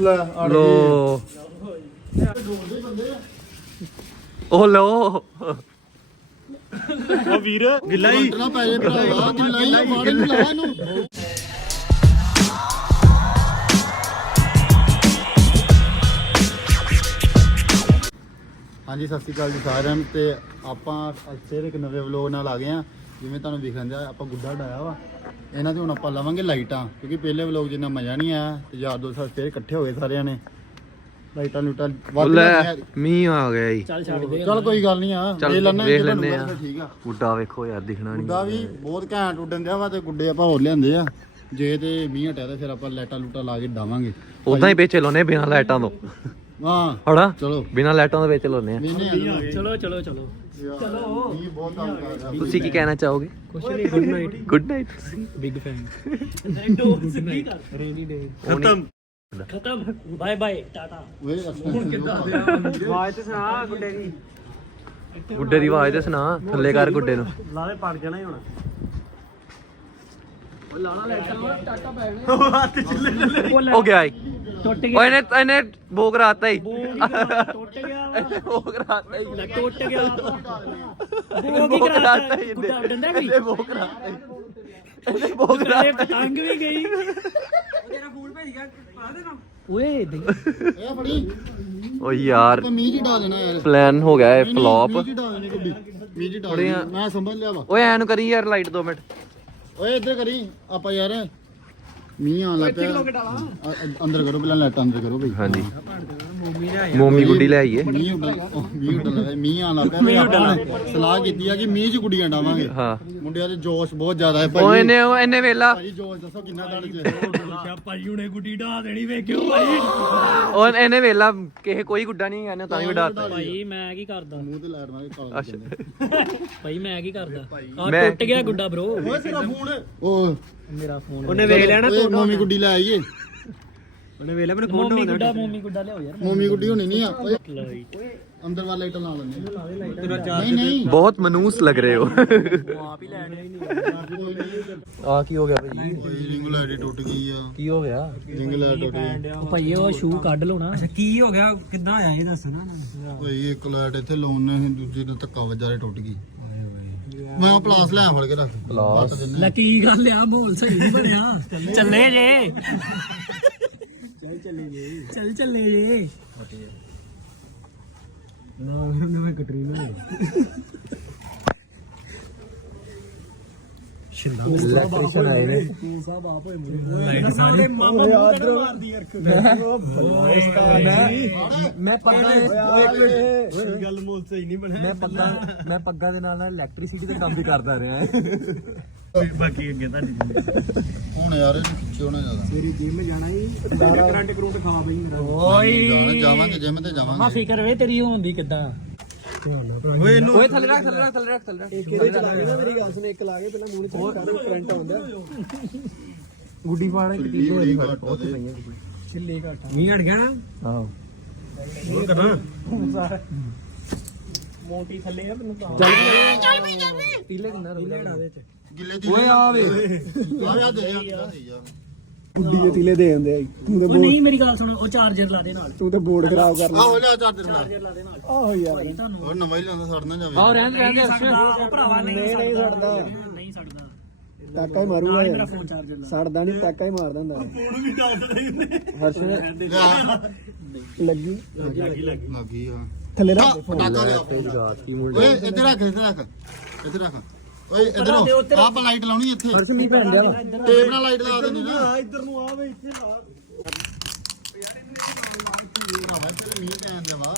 ਲੈ ਅੜ ਗਏ। ਲੋ ਉਹ ਲੋ ਉਹ ਵੀਰ ਗਿੱਲਾ ਹੀ ਨਾ ਪੈ ਜੇ ਭਰਾਵਾ ਗਿੱਲਾ ਹੀ ਮਾੜੇ ਨੂੰ ਲਾ ਇਹਨੂੰ। ਹਾਂਜੀ ਸਤਿ ਸ਼੍ਰੀ ਅਕਾਲ ਜੀ ਸਾਰਿਆਂ ਨੂੰ। ਤੇ ਆਪਾਂ ਅੱਜ ਫਿਰ ਇੱਕ ਨਵੇਂ ਵਲੋਗ ਨਾਲ ਆ ਗਏ ਆ ਜਿਵੇਂ ਤੁਹਾਨੂੰ ਵਿਖਣ ਦਿਆ ਆਪਾਂ ਗੁੱਡਾ ਡਾਇਆ ਵਾ। ਇਹਨਾਂ ਤੇ ਹੁਣ ਆਪਾਂ ਲਵਾਂਗੇ ਲਾਈਟਾਂ ਕਿਉਂਕਿ ਪਹਿਲੇ ਵਲੋਗ ਜਿੰਨਾ ਮਜ਼ਾ ਨਹੀਂ ਆਇਆ ਤੇ ਯਾਰ ਦੋਸਤ ਸਾਰੇ ਫਿਰ ਇਕੱਠੇ ਹੋ ਗਏ ਸਾਰਿਆਂ ਨੇ। ਲਾਈਟਾਂ ਲੂਟਾਂ ਵੱਧ ਲੈ ਲੱਗੀਆਂ। ਮੀਂਹ ਆ ਗਿਆ ਈ ਚੱਲ ਛੱਡ ਦੇ। ਚੱਲ ਕੋਈ ਗੱਲ ਨਹੀਂ ਆ ਚੱਲ ਵੇਖ ਲੈਣੇ ਆ। ਠੀਕ ਆ। ਗੁੱਡਾ ਵੇਖੋ ਯਾਰ ਦਿਖਣਾ ਗੁੱਡਾ ਨਹੀਂ ਵੀ ਬਹੁਤ ਘੈਂਟ ਉੱਡਣ ਦਿਆ ਵਾ ਤੇ ਗੁੱਡੇ ਆਪਾਂ ਹੋਰ ਲਿਆਂਦੇ ਆ। ਜੇ ਤੇ ਮੀਂਹ ਹਟਿਆ ਤਾਂ ਫਿਰ ਆਪਾਂ ਲਾਈਟਾਂ ਲੂਟਾਂ ਲਾ ਕੇ ਡਾਵਾਂਗੇ। ਉਦਾਂ ਹੀ ਵੇਚ ਲਾਉਨੇ ਬਿਨਾਂ ਲਾਈਟਾਂ ਤੋਂ। ਹਾਂ। ਹੜਾ ਚਲੋ। ਬਿਨਾਂ ਲਾਈਟਾਂ ਤੋਂ ਵੇਚ ਲਾਉਨੇ ਆ। ਚਲੋ ਚਲੋ ਚਲੋ। ਚਲੋ। ਮੀਂਹ ਬਹੁਤ ਤੰਗ ਕਰ ਰਿਹਾ ਤੁਸੀਂ ਕੀ ਕਹਿਣਾ ਚਾਹੋਗੇ? ਕੁਛ ਨਹੀਂ good night. Good night. Big fan ਡੋਰ ਸਿੱਧੀ ਕਰ ਰੇਨੀ ਡੇ ਖਤਮ। ਖਤਮ। ਬਾਏ ਬਾਏ ਟਾਟਾ ਓਏ ਹੁਣ ਕਿੱਦਾਂ ਆਵਾਜ਼ ਤੇ ਸੁਣਾ ਗੁੱਡੇ ਦੀ। ਗੁੱਡੇ ਦੀ ਆਵਾਜ਼ ਤੇ ਸੁਣਾ ਥੱਲੇ ਕਰ ਗੁੱਡੇ ਨੂੰ। ਲਾਲੇ ਪੜ ਜਾਣਾ ਹੀ ਹੁਣ ਉਹ ਲਾਣਾ ਲੈ ਟਾਟਾ ਪੈ ਗਿਆ ਹੱਥ ਚੱਲੇ ਹੋ ਗਿਆ ਈ। ਟੁੱਟ ਓਏ ਇਹਨੇ ਇਹਨੇ ਬੋਕ ਰਾਤਾ ਹੀ ਟੁੱਟ ਗਿਆ। ਵਾ। ਇਹਨੇ ਬੋਕ ਰਾਤਾ ਹੀ ਲੈ ਟੁੱਟ ਗਿਆ। ਇਹਨੇ ਉਹ ਕੀ ਬੋਕ ਕਰਾਤਾ। ਰਾਤਾ ਹੀ ਗੁੱਡਾ ਉੱਡਣ ਦਾ ਵੀ ਇਹਨੇ ਬੋਕ ਰਾਤਾ ਹੀ ਇਹਨੇ ਬੋਕ ਇਹ ਰਾਤਾ ਹੀ। ਪਤੰਗ ਵੀ ਗਈ। ਤੇਰਾ ਫੂਲ ਭੇਜ ਗਿਆ ਪਾ ਦੇਣਾ ਓਏ ਇਹ ਫੜੀ ਓ ਯਾਰ ਤਾਂ ਮੀਂਹ ਜੀ ਡਾ ਦੇਣਾ ਯਾਰ ਪਲਾਨ ਹੋ ਗਿਆ ਇਹ ਨਹੀਂ, ਨਹੀਂ, ਫਲॉप ਮੀਂਹ ਜੀ ਡਾ ਦੇਣੀ ਗੁੱਡੀ। ਮੀਂਹ ਜੀ ਡਾ ਥੋੜ੍ਹੀ ਦੇਣੀ। ਆ- ਮੈਂ ਸੰਭਲ ਲਿਆ ਵਾ। ਓਏ ਐਨ ਕਰੀ ਯਾਰ ਲਾਈਟ 2 ਮਿੰਟ। ਓਏ ਇੱਧਰ ਕਰੀ ਆਪਾਂ ਯਾਰ ਮੀਂਹ ਆਣ ਲੱਗ ਪਿਆ। ਅ- ਅ- ਅੰਦਰ ਕਰੋ ਪਹਿਲਾਂ ਲਾਈਟ ਅੰਦਰ ਕਰੋ ਬਈ। ਹਾਂਜੀ। ਮੋਮੀ ਗੁੱਡੀ ਲੈ ਆਈਏ। ਮੀਂਹ ਉੱਡਣ ਉਹ ਮੀਂਹ ਉੱਡਣ ਲੱਗਾ ਮੀਂਹ ਆਣ ਲੱਗ ਪਿਆ ਮੀਂਹ ਉੱਡਣ ਸਲਾਹ ਕੀਤੀ ਆ ਕਿ ਮੀਂਹ 'ਚ ਗੁੱਡੀਆਂ ਡਾਵਾਂਗੇ। ਹਾਂ। ਮੁੰਡਿਆਂ ਦੇ ਜੋਸ਼ ਬਹੁਤ ਜ਼ਿਆਦਾ ਹੈ ਓ ਭਾਈ ਇਹਨੇ ਉਹ ਇਹਨੇ ਵੇਲਾ। ਭਾਈ ਜੋਸ਼ ਦੱਸੋ ਕਿੰਨਾ ਤੁਹਾਡੇ 'ਚ। ਕਿਆ ਭਾਈ ਹੁਣੇ ਗੁੱਡੀ ਢਾ ਦੇਣੀ ਵੇਖਿਓ ਭਾਈ। ਉਹ ਇਹਨੇ ਵੇਲਾ ਕਿਸੇ ਕੋਈ ਗੁੱਡਾ ਨਹੀਂ ਇਹਨੇ ਤਾਂ ਹੀ ਵਡਾਤਾ ਭਾਈ ਮੈਂ ਕੀ ਕਰਦਾ? ਮੂੰਹ ਤੇ ਲਾਈਟ ਮਾਰੇ ਕਾਲਾ ਅੱਛਾ। ਭਾਈ ਮੈਂ ਕੀ ਕਰਦਾ? ਆ ਮੈਂ- ਟੁੱਟ ਗਿਆ ਗੁੱਡਾ ਬ్రో ਓਏ ਤੇਰਾ ਫੋਨ। ਉਹ ਮੇਰਾ ਫੋਨ ਉਹਨੇ ਵੇਖ ਲੈਣਾ ਤੂੰ ਮੋਮੀ ਗੁੱਡੀ ਲੈ ਆਈਏ। ਉਹਨੇ ਵੇਖ ਲਿਆ ਮੈਨੂੰ ਮੋਮੀ ਗੁੱਡਾ ਮੋਮੀ ਗੁੱਡਾ ਲਿਆਓ ਯਾਰ। ਮੋਮੀ ਗੁੱਡੀ ਹੋਣੀ ਨਹੀਂ ਆ। ਓਏ ਅੰਦਰ ਵਾਲਾ ਲਾਈਟ ਲਾ ਲੈਂਦੇ ਨਹੀਂ ਨਹੀਂ। ਬਹੁਤ ਮਨੂਸ ਲੱਗ ਰਹੇ ਹੋ। ਆਪ ਹੀ ਲੈਣੇ ਹੀ ਨਹੀਂ ਆ ਕੀ ਹੋ ਗਿਆ ਭਾਈ? ਓਏ ਰਿੰਗ ਲਾਈਟ ਟੁੱਟ ਗਈ ਆ। ਕੀ ਹੋ ਗਿਆ? ਰਿੰਗ ਲਾਈਟ ਟੁੱਟ ਗਈ। ਉਹ ਭਾਈ ਉਹ ਸ਼ੂ ਕੱਢ ਲਓ ਨਾ। ਅੱਛਾ ਕੀ ਹੋ ਗਿਆ? ਕਿੱਦਾਂ ਆਇਆ ਇਹ ਦੱਸ ਨਾ ਓਏ ਇੱਕ ਲਾਈਟ ਇੱਥੇ ਲਾਉਣੇ ਸੀ ਦੂਜੀ ਤੇ ਧੱਕਾ ਵੱਜਾ ਰੇ ਟੁੱਟ ਗਈ। ਮੈਂ ਪਲਾਸ ਲੈ ਫੜ ਕੇ ਰੱਖ ਪਲਾਸ। ਲੈ ਕੀ ਗੱਲ ਆ ਮਾਹੌਲ ਸਹੀ ਨਹੀਂ ਬਣਿਆ। ਚੱਲੇ ਜੇ। ਚੱਲ ਚੱਲੇ ਜੇ। ਚੱਲ ਚੱਲੇ ਜੇ। ਨਾ ਮੈਂ ਕਟਰੀਨਾ ਸ਼ਿੰਦਾ ਇਲੈਕਟ੍ਰੀਸ਼ੀਅਨ ਆਏ ਨੇ। ਸਾਹਿਬ ਆਪ ਹੋਏ ਮੇਰੇ। ਸਾਰੇ। ਮਾਮਾ ਮੂੰਹ ਤੇ ਮਾਰਦੀ ਯਾਰ ਮੈਂ ਪੱਗਾਂ ਗੱਲ ਮੋਲ ਸਹੀ ਨਹੀਂ ਬਣਿਆ। ਮੈਂ ਪੱਗਾਂ ਮੈਂ ਪੱਗਾਂ ਦੇ ਨਾਲ ਨਾਲ ਇਲੈਕਟ੍ਰਿਸਿਟੀ ਦਾ ਕੰਮ ਵੀ ਕਰਦਾ ਰਿਹਾ। ਹਾਂ ਬਾਕੀ ਅੱਗੇ ਤੁਹਾਡੀ ਹੁਣ ਯਾਰ ਪਿੱਛੇ ਹੋਣਾ ਜ਼ਿਆਦਾ। ਤੇਰੀ ਜਿਮ ਜਾਣਾ ਹੀ। ਕਰੰਟ ਕਰੂਟ ਖਾ ਬਈ ਮੇਰਾ। ਓਏ। ਜਾਣਾ- ਜਾਵਾਂਗੇ ਜਿਮ ਤੇ ਮਾ ਜਾਵਾਂਗੇ। ਫਿਕਰ ਵੇ ਤੇਰੀ ਹੁੰਦੀ ਕਿੱਦਾਂ? ਓਏ ਇਹਨੂੰ ਓਏ ਥੱਲੇ ਰੱਖ ਥੱਲੇ ਰੱਖ ਥੱਲੇ ਰੱਖ ਥੱਲੇ ਰੱਖ। ਕਿਹਦੇ ਚਲਾ ਕੇ ਨਾ ਮੇਰੀ ਗੱਲ ਸੁਣ ਇੱਕ ਲਾ ਕੇ ਪਹਿਲਾਂ ਮੂੰਹ ਚ ਕਰ ਕਰੰਟ ਆਉਂਦਾ। ਗੁੱਡੀ ਫਾੜ ਕੇ ਬਿਜਲੀ ਬੜੀ ਘੱਟ ਆ ਤੇ। ਛਿੱਲੇ ਘਟਾ ਮੀਂਹ ਹਟ ਗਿਆ ਨਾ? ਆਹੋ। ਉਹ ਕਰਾਂ? ਮੋਟੀ ਥੱਲੇ ਆ ਮੈਨੂੰ ਤਾਂ ਚੱਲ ਪੀਲੇ ਕਿੰਨਾ ਲੈਣਾ ਵਿੱਚ। ਗਿੱਲੇ ਦੀ ਓਏ ਆ। ਵੇ। ਆ ਯਾ ਦੇ ਯਾਰ ਗੁੱਡੀ ਦੇ ਤਿਲੇ ਦੇ ਜਾਂਦੇ ਆ ਤੂੰ ਤਾਂ ਉਹ ਨਹੀਂ ਮੇਰੀ ਗੱਲ ਸੁਣ ਉਹ ਚਾਰਜਰ ਲਾ ਦੇ ਨਾਲ। ਤੂੰ ਤਾਂ ਬੋਰਡ ਖਰਾਬ ਕਰ ਆਹੋ ਲਿਆ ਚਾਰਜਰ ਨਾਲ। ਚਾਰਜਰ ਲਾ ਦੇ ਨਾਲ। ਆਹੋ ਯਾਰ। ਭਾਈ ਤੁਹਾਨੂੰ ਉਹ ਨਵਾਂ ਹੀ ਲਿਆਂਦਾ ਸੜ ਨਾ ਜਾਵੇ। ਆਹ ਰਹਿਣ ਰਹਿਣ ਦੇ ਸੜਦਾ ਉਹ ਭਰਾਵਾ ਨਹੀਂ ਨਹੀਂ ਸੜਦਾ। ਨਹੀਂ ਸੜਦਾ। ਟਾਕਾ ਹੀ ਮਾਰੂਗਾ ਨਾਲ ਮੇਰਾ ਯਾਰ। ਫੋਨ ਚਾਰਜਰ ਲਾ। ਸੜਦਾ ਨਹੀਂ ਟਾਕਾ ਹੀ ਮਾਰਦਾ ਹੁੰਦਾ। ਹਰਸ਼ ਲਿਆ। ਲੱਗੀ? ਲੱਗੀ ਲੱਗੀ। ਲੱਗੀ ਆ ਥੱਲੇ ਰੱਖ ਦੇ ਪਟਾਕਾ ਲਿਆ। ਓਏ ਇੱਧਰ ਰੱਖ ਇੱਧਰ ਰੱਖ। ਇੱਧਰ ਰੱਖ। ਓਏ ਇੱਧਰ ਆਪ ਲਾਈਟ ਲਾਉਣੀ ਇੱਥੇ। ਹਰਸ਼ ਨਹੀਂ ਪੈਣ ਦਿਆ ਵਾ। ਟੇਪ ਨਾਲ ਲਾਈਟ ਲਾ ਦੇਣੀ ਨਾ। ਇੱਧਰ ਨੂੰ ਆਵੇ ਇੱਥੇ ਲਾ। ਭਰਾਵਾ ਇੱਥੇ ਮੀਂਹ ਪੈਣ ਦੇ ਵਾ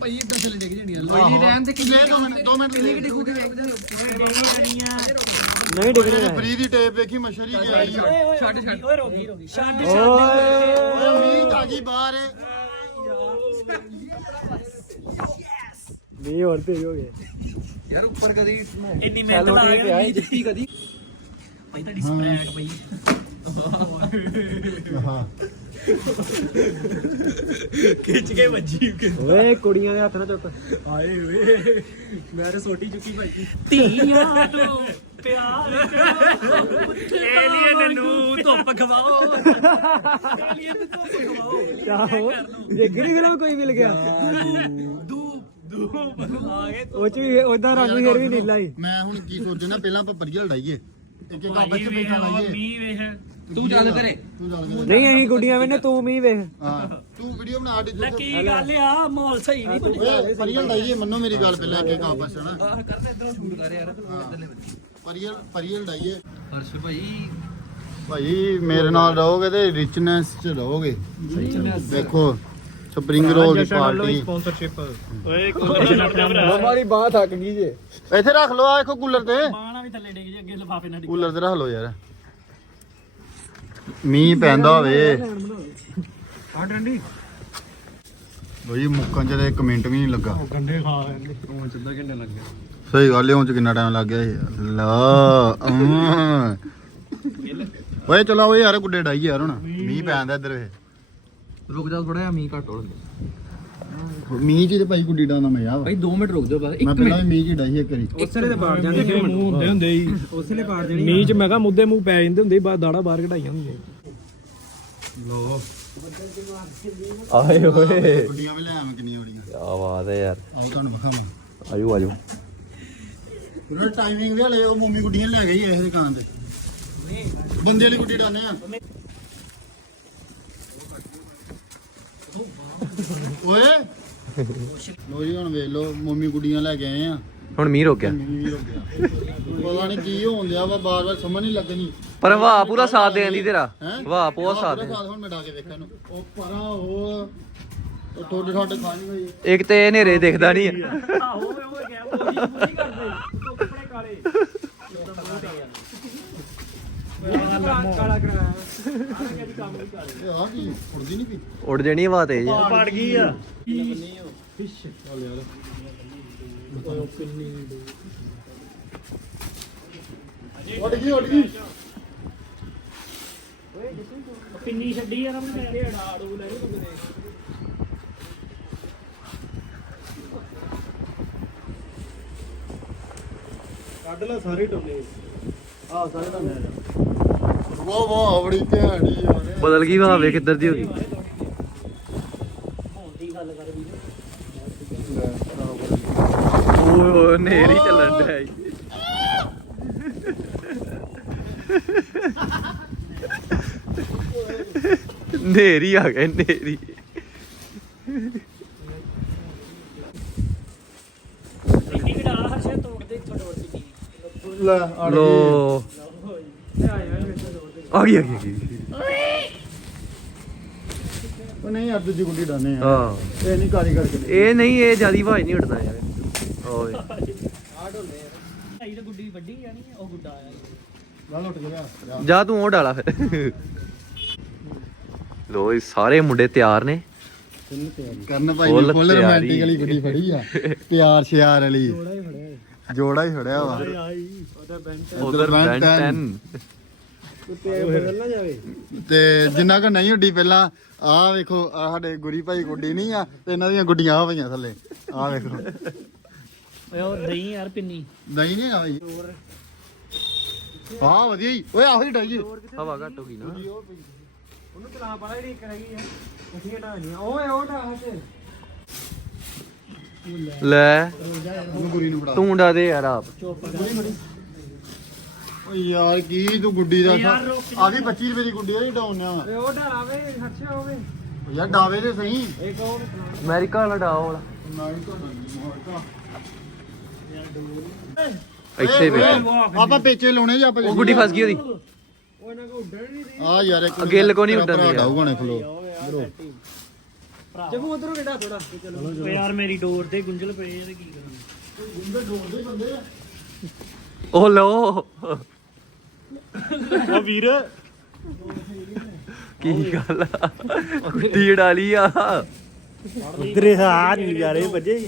ਭਾਈ ਇਦਾਂ ਚੱਲੇ ਡਿੱਗ ਜਣੀ ਕੋਈ ਨਹੀਂ ਰਹਿਣ ਦੇ ਕਿੰਨੇ 2 ਮਿੰਟ 2 ਮਿੰਟ ਕਿੰਨੇ ਡਿੱਗੂਗੇ ਵੇਖਦੇ ਨਹੀਂ ਡਿਗਣੇ ਫਰੀ ਦੀ ਟੇਪ ਵੇਖੀ ਮਸ਼ਰੀ ਗਈ ਓਏ ਛੱਡ ਛੱਡ। ਓਏ ਰੋਕੀ ਰੋਕੀ। ਛੱਡ ਮੀਂਹ ਤਾਂ ਆ ਗਈ ਬਾਹਰ। ਨਹੀਂ ਹੋਰ ਤੇਜ਼ ਹੋ ਗਏ ਯਾਰ ਉੱਪਰ ਕਦੀ ਇੰਨੀ ਮਿਹਨਤ ਲਾ ਪਿਆ ਗਿਆ ਸੀ ਜਿੱਤੀ ਕਦੀ। ਭਾਈ ਤੁਹਾਡੀ ਸਪਰੈਟ ਪਈ ਹਾਂ। ਖਿੱਚ ਕੇ ਵੱਜੀ ਓਏ ਕੁੜੀਆਂ ਦੇ ਹੱਥ ਨਾਲ ਚੁੱਕ। ਆਏ ਓਏ ਮੈਂ ਤੇ ਸੋਟੀ ਚੁੱਕੀ ਭਾਈ। ਧੀਆਂ ਤੋਂ ਪਿਆਰ ਏਲੀਅਨ ਨੂੰ ਤੋਂ ਧੁੱਪ ਖਵਾਓ। ਕਾਲੀਆਂ ਦੀ ਧੁੱਪ ਖਵਾਓ। ਆਹੋ ਜੇ ਗਿਰੀ ਗਿਰਾ ਕੋਈ ਮਿਲ ਗਿਆ। ਉਹ ਚ ਵੀ ਉਹਦਾ ਰੰਗ ਫੇਰ ਵੀ ਨੀਲਾ ਹੀ। ਮੈਂ ਹੁਣ ਕੀ ਸੋਚਣਾ ਪਹਿਲਾਂ ਆਪਾਂ ਪਰੀਆ ਲੜਾਈਏ। ਇੱਕ ਇੱਕ ਆਪਸ ਭਾਈ ਚ ਵੇਖ ਬੈਠਾ ਉਹ ਲਾਈਏ ਮੀਂਹ ਵੇਖ। ਤੂੰ ਚੱਲ ਘਰੇ। ਤੂੰ ਚੱਲ ਕੇ ਨਹੀਂ ਅਸੀਂ ਗੁੱਡੀਆਂ ਵੇਨੇ ਤੂੰ ਮੀਂਹ ਵੇਖ। ਹਾਂ ਤੂੰ ਵੀਡੀਓ ਬਣਾ ਡੀ ਲੈ ਕੀ ਗੱਲ ਆ ਮਾਹੌਲ ਸਹੀ ਨਹੀਂ ਬਣਿਆ। ਓਏ ਪਰੀਆ ਲੜਾਈਏ ਮੰਨੋ ਮੇਰੀ ਗੱਲ ਪਹਿਲਾਂ ਇੱਕ ਇੱਕ ਆਪਸ ਚ ਨਾ। ਆਹ ਕਰਦਾ ਇਧਰ ਸ਼ੂਟ ਕਰ ਯਾਰ ਤੂੰ ਇਧਰਲੇ ਪਰੀਆ ਪਰੀਆ ਲੜਾਈਏ। ਹਰਸ਼ ਭਾਈ। ਭਾਈ ਮੇਰੇ ਨਾਲ ਰਹੋਗੇ ਤੇ ਰਿਚਨੈਸ ਚ ਰਹੋਗੇ। ਦੇਖੋ ਸਪਰਿੰਗ ਰੋਲ ਦੀ ਪਾਰਟੀ। ਸਪਾਂਸਰਸ਼ਿਪ ਓਏ ਹਮਾਰੀ ਬਾਹ ਥੱਕ ਗਈ ਜੇ। ਇੱਥੇ ਰੱਖ ਲਓ ਆ ਦੇਖੋ ਕੂਲਰ ਤੇ। ਬਾਣਾ ਵੀ ਥੱਲੇ ਡਿੱਗ ਜੇ ਅੱਗੇ ਲਫਾਫੇ ਨਾਲ ਡਿੱਗ ਕੂਲਰ ਤੇ ਰੱਖ ਲਓ ਯਾਰ। ਮੀਂਹ ਪੈਂਦਾ ਹੋਵੇ। ਆ ਡੰਡੀ। ਬਈ ਮੁੱਕਾਂ ਚ ਇੱਕ ਮਿੰਟ ਵੀ ਨਹੀਂ ਲੱਗਾ। ਗੰਡੇ ਖਾ ਲੈਂਦੇ ਉਹ ਸਿੱਧਾ ਘੰਟੇ ਲੱਗ ਗਿਆ। ਸਹੀ ਗੱਲ ਹੈ ਉਹ ਚ ਕਿੰਨਾ ਟਾਈਮ ਲੱਗ ਗਿਆ ਸੀ ਲਾ। ਓਏ ਚਲੋ ਓਏ ਯਾਰ ਗੁੱਡੇ ਡਾਈ ਯਾਰ ਹੁਣ। ਮੀਂਹ ਪੈਂਦਾ ਇੱਧਰ ਵੇ। ਰੁਕ ਜਾ ਥੋੜਾ ਜਿਹਾ ਮੀਂਹ ਘੱਟ ਹੋਣ ਮੀਂਹ ਚ ਤੇ ਭਾਈ ਗੁੱਡੀ ਡਾਉਣ ਦਾ ਮਜ਼ਾ ਵਾ। ਭਾਈ 2 ਮਿੰਟ ਰੁਕ ਜਾਓ ਬਸ ਮੈਂ ਪਹਿਲਾਂ ਵੀ ਮੀਂਹ ਚ ਡਾਈ ਇੱਕ ਵਾਰੀ। ਉਸਲੇ ਤੇ ਬਾੜ ਜਾਂਦੇ ਫਿਰ ਮੂੰਹ ਹੁੰਦੇ ਹੁੰਦੇ ਹੀ। ਉਸਲੇ ਬਾੜ ਜਾਣੀ ਮੀਂਹ ਚ ਮੈਂ ਕਿਹਾ ਮੁੱਦੇ ਮੂੰਹ ਪੈ ਜਾਂਦੇ ਹੁੰਦੇ ਬਾਅਦ ਦਾੜਾ ਬਾਹਰ ਕਢਾਈਆਂ ਹੁੰਦੀਆਂ ਲੋ ਆਏ ਓਏ ਗੁੱਡੀਆਂ ਵੀ ਲੈ ਆਵਾਂ ਕਿੰਨੀਆਂ ਬੜੀਆਂ ਕੀ ਬਾਤ ਹੈ ਯਾਰ। ਆਓ ਤੁਹਾਨੂੰ ਵਿਖਾਵਾਂ। ਆਜੋ ਆਜੋ। ਉਹਨਾਂ ਟਾਈਮਿੰਗ ਵੀ ਹਲੇ ਉਹ ਮੂਮੀ ਗੁੱਡੀਆਂ ਲੈ ਗਈ ਇਸ ਦੁਕਾਨ ਤੇ। ਬੰਦੇ ਵਾਲੀ ਗੁੱਡੀ ਡਾਨੇ ਆ। ਓਏ। ਲੋ ਜੀ ਹੁਣ ਵੇਖ ਲੋ ਮੂਮੀ ਗੁੱਡੀਆਂ ਲੈ ਕੇ ਆਏ ਆ। ਹੁਣ ਮੀਂਹ ਰੁਕ ਗਿਆ। ਮੀਂਹ ਵੀ ਹੋ ਗਿਆ। ਪਤਾ ਨਹੀਂ ਕੀ ਹੋਣ ਦਿਆ ਵਾ ਬਾਰ ਬਾਰ ਸਮਝ ਨਹੀਂ ਲੱਗਣੀ। ਪਰ ਵਾਹ ਪੂਰਾ ਸਾਥ ਦੇਣ ਦੀ ਤੇਰਾ। ਵਾਹ ਬਹੁਤ ਸਾਥ ਦੇ ਹੁਣ ਮੈਂ ਡਾ ਕੇ ਵੇਖਾਂ ਨੂੰ। ਉਹ ਪਰਾਂ ਉਹ ਉਹ ਟੋਡੇ ਠੋਡੇ ਖਾਣੀ ਹੋਈ ਇੱਕ ਤੇ ਹਨੇਰੇ ਦਿਖਦਾ ਨਹੀਂ ਆਹੋ ਓਏ ਓਏ ਗਿਆ ਉਹ ਨਹੀਂ ਕਰਦੇ। ਉਹ ਕੱਪੜੇ ਕਾਲੇ। ਕਾਲਾ ਕਰਾਇਆ ਇਹ ਆ ਕੀ ਫੁੱਟਦੀ ਨਹੀਂ ਪਈ ਉੱਡ ਜਣੀ ਹਵਾ ਤੇਜ। ਪੜ ਗਈ ਆ। ਚੱਲ ਯਾਰ ਉੱਡ ਗਈ। ਉੱਡ ਗਈ ਪਿੰਨੀ ਛੱਡੀ ਕੱਢ ਲੈ ਸਾਰੇ ਟੋਲੇ। ਆ ਸਾਰੇ ਤਾਂ ਮੈਂ ਵਾਹ ਵਾਹ ਬੜੀ ਭੈੜੀ ਯਾਰ ਬਦਲ ਗਈ ਹਵਾ ਵੇ ਕਿੱਧਰ ਦੀ ਹੋ ਗਈ। ਹੋਣ ਦੀ ਗੱਲ ਕਰ ਵੀ ਓਏ ਓਏ ਹਨੇਰੀ ਚੱਲਣ ਡਿਆ ਈ। ਹਨੇਰੀ ਆ ਲੈ ਅੜ ਗਈ। ਲੋ ਆ ਗਈ ਆ ਗਈ, ਆ ਗਈ ਉਹ ਨਹੀਂ ਯਾਰ ਦੂਜੀ ਗੁੱਡੀ ਡਾਨੇ ਆ। ਹਾਂ। ਇਹ ਨਹੀਂ ਕਾਰੀ ਕਰਕੇ ਦੇ। ਇਹ ਨਹੀਂ ਇਹ ਜਿਆਦੀ ਆਵਾਜ਼ ਨਹੀਂ ਉੱਡਦਾ ਯਾਰ। ਓਏ। ਭਾਈ ਤਾਂ ਗੁੱਡੀ ਵੱਡੀ ਜਾਣੀ ਆ ਉਹ ਗੁੱਡਾ ਆਇਆ ਗੱਲ ਉੱਠ ਗਿਆ ਜਾ ਤੂੰ ਉਹ ਡਾਲਾ ਫਿਰ। ਲੋ ਇਹ ਸਾਰੇ ਮੁੰਡੇ ਤਿਆਰ ਨੇ। ਕਰਨ ਭਾਈ ਫੁੱਲ ਨੇ ਫੁੱਲ ਤਿਆਰੀ। ਰੋਮਾਂਟਿਕ ਵਾਲੀ ਗੁੱਡੀ ਫੜੀ ਆ। ਪਿਆਰ ਸ਼ਿਆਰ ਵਾਲੀ। ਜੋੜਾ ਹੀ ਫੜਿਆ। ਵਾ। ਉਧਰ ਤੇ ਜਿੰਨਾ ਕੋ ਨਹੀਂ ਉੱਡੀ ਪਹਿਲਾਂ ਆਹ ਵੇਖੋ ਆਹ ਸਾਡੇ ਗੁਰੀ ਭਾਈ ਗੁੱਡੀ ਨਹੀਂ ਆ ਤੇ ਇਹਨਾਂ ਦੀਆਂ ਗੁੱਡੀਆਂ ਆ ਪਈਆਂ ਥੱਲੇ। ਆਹ ਵੇਖੋ। ਓਏ ਉਹ ਨਹੀਂ ਯਾਰ ਪਿੰਨੀ। ਨਹੀਂ ਨਹੀਂ ਆ ਭਾਈ ਹਾਂ ਵਧੀਆ ਹੀ ਓਏ ਆਹੋ ਹੀ ਡਾਈਏ ਹਵਾ ਘੱਟ ਹੋ ਗਈ ਨਾ। ਉਹਨੂੰ ਚਲਾ ਪਾਲਾ ਜਿਹੜੀ ਇੱਕ ਰਹਿ ਗਈ ਹੈ ਉਠੀਆਂ ਢਾਣੀਆਂ ਓਏ ਉਹ ਢਾਹ ਤੇ। ਲੈ। ਉਹਨੂੰ ਗੁਰੀ ਨੂੰ ਫੜਾ। ਤੂੰ ਡਾ ਦੇ ਯਾਰ ਆਪ। ਓ ਯਾਰ ਕੀ ਤੂੰ ਗੁੱਡੀ ਦਾ ਯਾਰ ਰੁਕ ਆ ਵੀ 25 ਰੁਪਏ ਦੀ ਗੁੱਡੀ ਆ ਜੀ ਡਾਉਨਿਆ ਓਏ ਉਹ ਵੇ ਹਰਸ਼ਾ ਹੋਵੇ। ਯਾਰ ਡਾਵੇ ਦੇ ਸਹੀ। ਵੀ ਸੁਣਾ। ਅਮਰੀਕਾ ਵਾਲਾ ਡਾ ਵਾਲਾ। ਨਹੀਂ ਤਾਂ ਨਹੀਂ ਮੋੜਦਾ ਇੱਥੇ ਵੇ ਆਪਾਂ ਪੇਚੇ ਲਾਉਣੇ ਜਾਂ ਆਪਾਂ ਉਹ ਗੁੱਡੀ ਫਸ ਗਈ ਉਹਦੀ। ਉਹ ਇਹਨਾਂ ਕੋ ਉੱਡਣ ਨਹੀਂ ਦੀ ਆ ਯਾਰ ਇੱਕ ਅੱਗੇ ਲਗੋ ਨਹੀਂ ਉੱਡਣ ਦੀ ਡਾਊਗਾ ਨੇ ਖਲੋ। ਜਗੂ ਉਧਰੋਂ ਕਿੱਡਾ ਥੋੜਾ ਚਲੋ ਓ ਯਾਰ ਮੇਰੀ ਡੋਰ ਤੇ ਗੁੰਝਲ ਪਏ ਆ ਤੇ ਕੀ ਕਰਾਂ? ਉਹ ਲੋ। ਆ ਵੀਰ। ਕੀ ਗੱਲ ਆ? ਕੁੱਤੀ ਡਾਲੀ ਆ। ਉਧਰੇ ਆ ਨਜ਼ਾਰੇ ਵੱਜੇ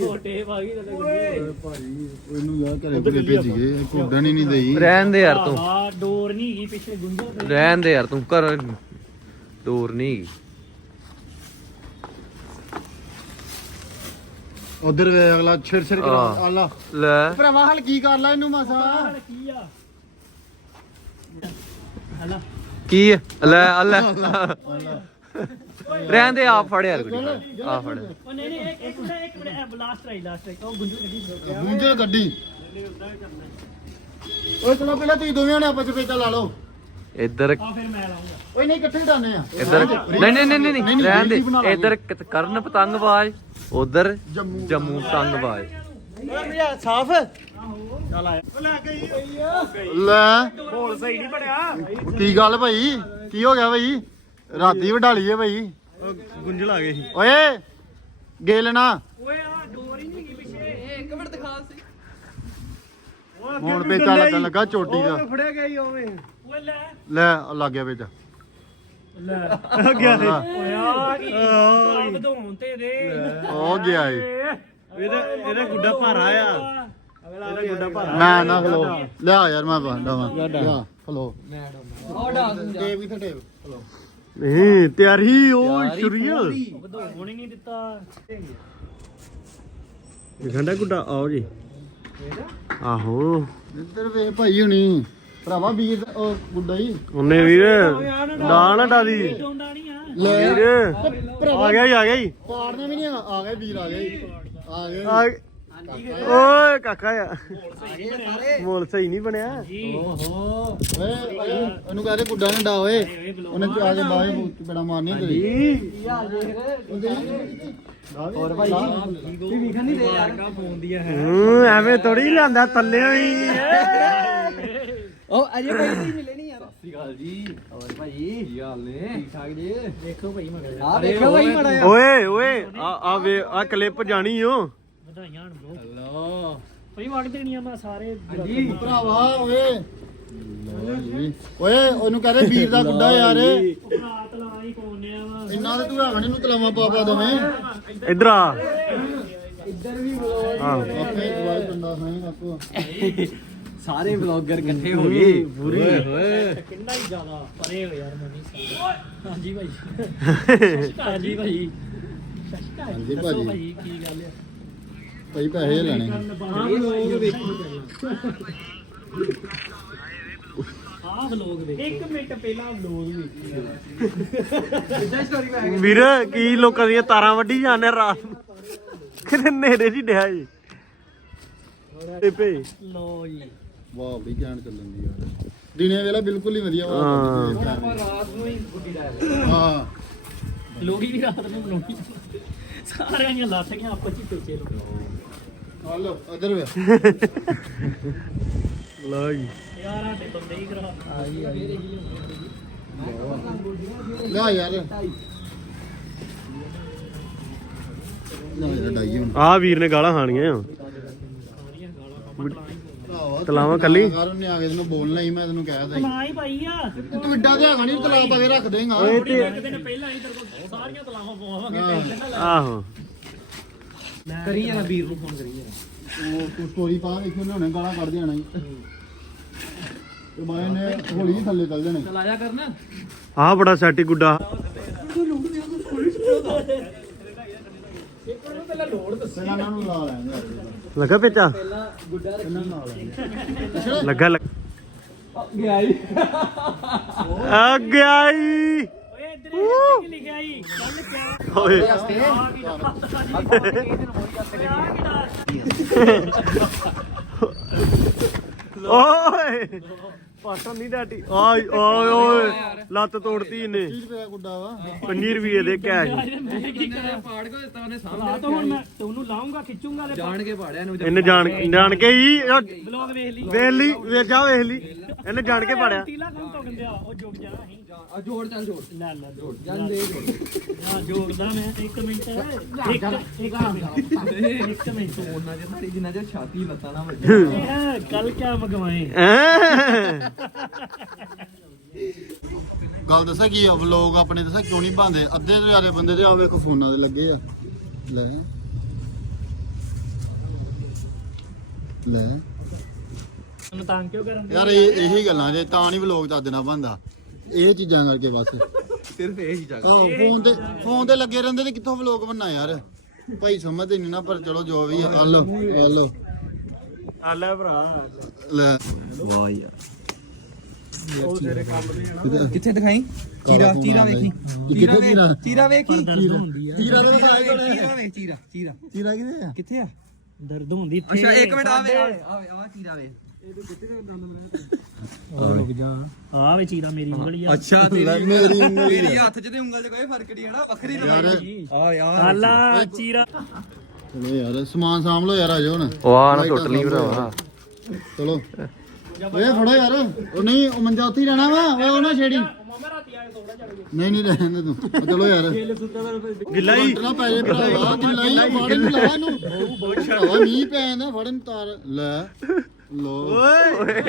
ਭਾਈ ਉਹਨੂੰ ਯਾਰ ਘਰੇ ਘਰੇ ਭੇਜ ਗਏ ਇੱਕ ਉੱਡਣ ਹੀ ਨਹੀਂ ਦੇਈ ਰਹਿਣ ਦੇ ਯਾਰ ਤੂੰ। ਆ ਡੋਰ ਨਹੀਂ ਹੈਗੀ ਪਿੱਛੇ ਗੁੰਝਲ ਰਹਿਣ ਦੇ ਯਾਰ ਤੂੰ ਘਰ ਦੂਰ ਨਹੀਂ ਉਧਰ ਵੇ ਅਗਲਾ ਛਿੜ ਛਿੜ ਕੇ ਆਹ। ਆਲਾ। ਲੈ। ਭਰਾਵਾ ਹਲ ਕੀ ਕਰ ਲੈ ਇਹਨੂੰ ਮਾਸਾ? ਕੀ ਆ? ਹਲਾ। ਕੀ? ਹੈ? ਲੈ ਆ ਲੈ। ਰਹਿਣ ਦੇ ਆਪ ਫੜ ਯਾਰ ਗੁੱਡੀ ਆ ਫੜ ਉਹ ਨਹੀਂ ਨਹੀਂ ਇੱਕ ਇੱਕ ਮਿੰਟ ਇੱਕ minute last try last try ਉਹ ਗੁੰਜੂ ਗੱਡੀ ਗੂੰਜੇ ਗੱਡੀ। ਓਏ ਚਲੋ ਪਹਿਲਾਂ ਤੁਸੀਂ ਦੋਵੇਂ ਨੇ ਆਪਸ ਵਿੱਚ ਲਾ ਲਓ। ਇੱਧਰ ਆ ਫਿਰ ਮੈਂ ਲਾਉਂਗਾ। ਓਏ ਨਹੀਂ ਇਕੱਠੇ ਡਾਨੇ ਆ। ਇੱਧਰ ਨਹੀਂ ਨਹੀਂ ਨਹੀਂ ਨਹੀਂ ਨਹੀਂ ਰਹਿਣ ਦੇ। ਇੱਧਰ ਕ- ਕਰਨ ਪਤੰਗਬਾਜ਼ ਉਧਰ ਜੰਮੂ ਪਤੰਗਬਾਜ਼ ਸਾਫ਼? ਲੈ ਸਹੀ ਨਹੀਂ ਬਣਿਆ। ਕੀ ਗੱਲ ਭਾਈ? ਕੀ ਹੋ ਗਿਆ ਭਾਈ? ਰਾਤੀ ਵਢਾ ਲਈਏ ਭਾਈ। ਗੁੰਝਲ ਆ ਗਏ ਸੀ। ਓਏ ਗੇਲ ਨਾ। ਓਏ ਆ ਡੋਰ ਹੀ ਨਹੀਂ ਗਈ ਪਿੱਛੇ। ਹੁਣ ਪੇਚਾ ਲੱਗਣ ਲੱਗਾ ਚੋਟੀ ਦਾ। ਫੜਿਆ ਗਿਆ ਹੀ ਓਵੇਂ ਓਏ ਲੈ। ਲੈ ਲੱਗ ਗਿਆ ਵਿੱਚ ਲੈ ਗਿਆ ਓਏ ਵਧਾਉਣ ਤੇ ਦੇ। ਹੋ ਗਿਆ ਏ। ਇਹਦਾ ਇਹਦਾ ਗੁੱਡਾ ਭਾਰਾ ਆ। ਇਹਦਾ ਗੁੱਡਾ ਭਾਰਾ ਮੈਂ ਨਾ ਖਲੋ। ਲਿਆ ਯਾਰ ਮੈਂ ਬਾਂਡਾਵਾਂ ਲਿਆ ਖਲੋ। ਟੇਪ ਕਿੱਥੇ ਟੇਪ ਖਲੋ। ਨਹੀਂ ਤਿਆਰੀ ਓ ਸ਼ੁਰੀਅਲ ਵਧਾਉਣ ਹੀ ਨਹੀਂ ਦਿੱਤਾ। ਗੰਡਾ ਗੁੱਡਾ ਆਓ ਜੀ। ਆਹੋ। ਇੱਧਰ ਵੇ ਭਾਈ ਹੁਣੀ। ਭਰਾਵਾ ਵੀਰ ਉਹ ਗੁੱਡਾ ਹੀ। ਉਹਨੇ ਵੀਰ ਨਾ ਨਾ ਡਾਦੀ ਲੈ। ਵੀਰ। ਆ ਗਿਆ ਆ ਗਿਆ ਹੀ ਪਾੜਨੇ ਵੀ ਨਹੀਂ ਆ ਆ ਗਏ ਵੀਰ ਆ ਗਏ ਆ ਗਏ ਆ ਗਿਆ। ਓਏ ਕਾਕਾ ਆ। ਮੋਲ ਸਹੀ ਨਹੀਂ ਬਣਿਆ। ਓਹੋ। ਓਏ ਓਏ ਉਹਨੂੰ ਕਹਦੇ ਗੁੱਡਾ ਨਾ ਡਾ ਓਏ। ਉਹਨੇ ਆ ਕੇ ਬਾਹੇ ਬੜਾ ਮਾਰਨੀ ਤੇਰੀ। ਹੋਰ ਭਾਈ ਹੂੰ ਐਵੇਂ ਥੋੜੀ ਲਿਆਂਦਾ ਥੱਲੇ ਹੀ ਦੇਖੋ ਭਾਈ ਮਗਰ। ਓਏ ਓਏ ਆ ਆ ਵੇ ਆ ਕਲਿੱਪ ਜਾਣੀ ਓ। ਵਧਾਈਆਂ ਹਣ ਬ్రో ਅੱਲਾ ਭਾਈ ਵੜ ਦੇਣੀਆਂ ਮੈਂ ਸਾਰੇ। ਭਰਾਵਾ ਓਏ। ਓਏ ਉਹਨੂੰ ਕਹਦੇ ਵੀਰ ਦਾ ਗੁੱਡਾ ਯਾਰ। ਹੀ ਆ ਵਾ ਇੰਨਾ ਤੇ ਤੂੰ ਹੈਗਾ ਨੀ ਨੂੰ ਤਲਾਵਾ ਪਾਪਾ ਦਵੇਂ। ਇੱਧਰ ਆ। ਹਾਂ। ਆਪੇ ਦਵਾਈ ਪਿੰਡਾ ਖਾਈ ਆਪੋ ਸਾਰੇ ਵਲੌਗਰ ਇਕੱਠੇ ਹੋ ਗਏ। ਪੂਰੀ। ਕਿੰਨਾ ਹੀ ਜ਼ਿਆਦਾ ਪਰੇ ਹੋ ਯਾਰ ਮਨੀ ਹਾਂਜੀ ਭਾਈ। ਹਾਂਜੀ ਭਾਈ। ਹਾਂਜੀ ਦੱਸੋ ਭਾਜੀ। ਭਾਈ ਕੀ ਗੱਲ ਆ? ਭਾਈ ਪੈਸੇ ਲੈਣੇ ਆਹ ਵਲੋਗ ਵੇਖੋ ਆਹ ਵਲੋਗ ਵੇਖੋ ਇੱਕ ਮਿੰਟ ਪਹਿਲਾਂ ਵਲੋਗ ਵੇਖੋ ਵੀਰ ਕੀ ਲੋਕਾਂ ਦੀਆਂ ਤਾਰਾਂ ਵੱਢੀ ਜਾਂਦੇ ਰਾਤ ਨੂੰ? ਕਿਤੇ ਨੇਰੇ ਜੀ ਡਿਆ ਜੀ ਏ ਭੇ ਲੋ ਜੀ। ਵਾਹ ਬਈ ਜਾਨ ਚੱਲਣ ਦੀ ਯਾਰ। ਦਿਨੇ ਵੇਲਾ ਬਿਲਕੁਲ ਹੀ ਵਧੀਆ ਵਾ ਹਾਂ। ਰਾਤ ਨੂੰ ਹੀ ਗੁੱਡੀ ਦਾ ਹਾਂ। ਲੋਹੀ ਵੀ ਰਾਤ ਨੂੰ ਬਣਾਉਣੀ। ਸਾਰਿਆਂ ਦੀਆਂ ਲੱਥ ਗਈਆਂ ਆਪਸ ਵਿੱਚ ਟੋਚੇ ਲੋ ਹਲੋ ਅਦਰ ਵੇ ਲਓ ਜੀ। ਯਾਰ ਸਾਡੇ ਬੰਦੇ ਹੀ ਕਰਾ ਆ ਗਈ ਆ ਗਈ ਲੈ ਯਾਰ। ਨਾ ਯਾਰ ਡਾਈ ਹੁਣ। ਆ ਵੀਰ ਨੇ ਗਾਲਾਂ ਖਾਣੀਆਂ ਆ। ਤਲਾਵਾਂ ਕੱਲੀ? ਘਰ ਉਹਨੇ ਆ ਕੇ ਤੈਨੂੰ ਬੋਲਣਾ ਹੀ ਮੈਂ ਤੈਨੂੰ ਕਹਿ ਨਾ ਹੀ। ਭਾਈ ਆ। ਸੀ ਤੂੰ ਇੱਡਾ ਤੇ ਹੈਗਾ ਨਹੀਂ ਤਲਾਬ ਪਾ ਕੇ ਰੱਖ ਦੇਗਾ। ਇੱਕ ਦਿਨ ਪਹਿਲਾਂ ਹੀ ਤੇਰੇ ਕੋਲ ਸਾਰੀਆਂ ਤਲਾਵਾਂ ਪਵਾਵਾਂਗੇ ਟੈਨਸ਼ਨ ਨਾ ਲੈ ਆਹੋ। ਕਰੀ ਜਾਣਾ ਵੀਰ ਨੂੰ ਫੋਨ ਕਰੀ ਜਾਣਾ। ਉਹ ਤੂੰ ਸਟੋਰੀ ਪਾ ਵੇਖੀ ਉਹਨੇ ਹੁਣੇ ਗਾਲਾਂ ਕੱਢ ਦੇਣਾ ਹੀ ਤੇ ਮੈਂ ਨੇ ਹੌਲੀ ਜਿਹੀ ਥੱਲੇ ਚੱਲ ਜਾਣੇ ਚਲ ਆਇਆ ਕਰਨਾ। ਆਹ ਬੜਾ ਸੈਟੀ ਗੁੱਡਾ। ਇਹਨਾਂ ਨੂੰ ਲਾ ਲੈਂਦੇ ਲੱਗਾ ਪੇਚਾ? ਇਹਨਾਂ ਨੂੰ ਲਾ ਲੈਂਦੇ ਲੱਗਾ। ਗਿਆ ਹੀ ਆ ਗਿਆ ਈ ਓਏ, ਇੱਧਰ ਇਹ ਲਿਖਿਆ ਈ ਗੱਲ ਕਿਆ? ਓਏ ਓਏ। ਪਾਟਨ ਨਹੀਂ ਡਾਟੀ ਆਏ ਓਏ ਓਏ ਲੱਤ ਤੋੜਤੀ ਇਹਨੇ। 30 ਰੁਪਏ ਗੁੱਡਾ ਵਾ 50 ਰੁਪਏ ਦੇ ਕੈਸ਼। ਮੈਂ ਕੀ ਕਰਾਂ ਪਾੜ ਕੇ ਦਿੱਤਾ ਉਹਨੇ ਲਾ ਤਾਂ ਹੁਣ ਮੈਂ ਤੈਨੂੰ ਲਾਉਂਗਾ ਖਿੱਚੂਗਾ ਤੇ ਜਾਣ ਕੇ ਪਾੜਿਆ ਇਹਨੂੰ ਇਹਨੇ ਜਾਣ ਜਾਣ ਕੇ ਹੀ ਇਹ ਬਲੌਗ ਵੇਖ ਲਈ। ਵੇਖ ਲਈ ਵੇਖ ਜਾ ਵੇਖ ਲਈ। ਇਹਨੇ ਜਾਣ ਕੇ ਪਾੜਿਆ। ਟੀਲਾ ਕੌਣ ਤੋਂ ਗੰਦਿਆ ਉਹ ਜੁੜ ਜਾ ਅਸੀਂ। ਆ ਜੋੜ ਚੱਲ ਜੋੜ? ਲੈ ਲੈ ਜੋੜ। ਜਾਂਦੇ ਜੋੜ। ਹਾਂ ਜੋੜਦਾ ਮੈਂ ਇੱਕ ਮਿੰਟ। ਇੱਕ ਇੱਕ ਮਿੰਟ। ਇੱਕ ਮਿੰਟ। ਉਹਨਾਂ ਦੇ ਸਾਡੀ ਜਿੰਨਾ ਚਿਰ ਛਾਤੀ ਲੱਤਾਂ ਨਾ ਵੱਜੇ ਇਹ ਕੱਲ ਕਿਆ ਮਗਵਾਏ? ਹੈਂ? ਗੱਲ ਦੱਸਾਂ ਕੀ ਆ ਵਲੋਗ ਆਪਣੇ ਦੱਸਾਂ ਕਿਉਂ ਨਹੀਂ ਬੰਦੇ ਅੱਧੇ ਤੋਂ ਜ਼ਿਆਦਾ ਬੰਦੇ ਤੇ ਆ ਵੇਖੋ ਫੋਨਾਂ ਦੇ ਲੱਗੇ ਆ। ਲੈ। ਲੈ। ਕਿਉਂ ਕਰਨ ਯਾਰ ਇਹ ਇਹੀ ਗੱਲਾਂ ਜੇ ਤਾਂ ਨਹੀਂ ਵਲੋਗ ਚੱਜ ਨਾਲ ਬੰਦਾ ਇਹ ਚੀਜ਼ਾਂ ਕਰਕੇ ਬਸ। ਸਿਰਫ ਇਹ ਹੀ ਜਗ੍ਹਾ ਆਹੋ ਫੋਨ ਤੇ ਫੋਨ ਤੇ ਲੱਗੇ ਰਹਿੰਦੇ ਤੇ ਕਿੱਥੋਂ ਵਲੋਗ ਬਣਨਾ ਯਾਰ? ਭਾਈ ਸਮਝਦੇ ਨਹੀਂ ਨਾ ਪਰ ਚਲੋ ਜੋ ਵੀ ਆ ਲਓ ਆ ਲਓ ਆ ਲੈ ਭਰਾ। ਲੈ। ਵਾਹ ਯਾਰ। ਕਿੱਥੇ ਦਿਖਾਈ? ਚੀਰਾ ਚੀਰਾ ਵੇਖੀ। ਕਿੱਥੇ ਚੀਰਾ ਚੀਰਾ ਵੇਖੀ ਦਰਦ ਹੁੰਦੀ ਆ। ਚੀਰਾ ਚੀਰਾ ਵੇਖ। ਚੀਰਾ ਚੀਰਾ ਚੀਰਾ ਕਿਤੇ ਆ? ਕਿੱਥੇ ਆ? ਦਰਦ ਹੁੰਦੀ ਇੱਥੇ। ਅੱਛਾ ਇੱਕ ਮਿੰਟ ਆਵੇ ਆਵੇ ਆ ਚੀਰਾ ਵੇ ਰੁਕ ਜਾ। ਆ ਵੇ ਚੀਰਾ ਮੇਰੀ ਉਂਗਲੀ ਆ। ਅੱਛਾ ਮੇਰੀ ਉਂਗਲੀ। ਤੇਰੀ ਹੱਥ 'ਚ ਤੇ ਉਂਗਲ 'ਚ ਕੋਈ ਫ਼ਰਕ ਨਹੀਂ ਹੈ ਨਾ ਵੱਖਰੀ ਯਾਰ। ਆ ਯਾਰ ਆਲਾ ਚੀਰਾ। ਚਲੋ ਯਾਰ ਸਮਾਨ ਸਾਂਭ ਲਓ ਯਾਰ ਆਜੋ ਹੁਣ। ਵਾਹ ਨਾ ਟੁੱਟ ਲਈ ਭਰਾਵਾ। ਚਲੋ। ਓਏ ਫੜੋ ਯਾਰ। ਉਹ ਨਹੀਂ ਉਹ ਮੰਜਾ ਉੱਥੇ ਹੀ ਰਹਿਣਾ ਵਾ। ਓਏ ਉਹ ਨਾ ਛੇੜੀ। ਨਹੀਂ ਨਹੀਂ ਰਹਿਣ ਦੇ ਤੂੰ। ਉਹ ਚਲੋ ਯਾਰ। ਗਿੱਲਾ ਹੀ। ਨਾ ਪੈ ਜੇ ਭਰਾਵਾ। ਗਿੱਲਾ ਹੀ। ਫੜ ਨੂੰ ਲਾ ਇਹਨੂੰ। ਭਰਾਵਾ ਮੀਂਹ ਪੈ ਜਾਂਦਾ ਫੜਨ ਤਾਰ। ਲੈ ਲੋ ਓਏ।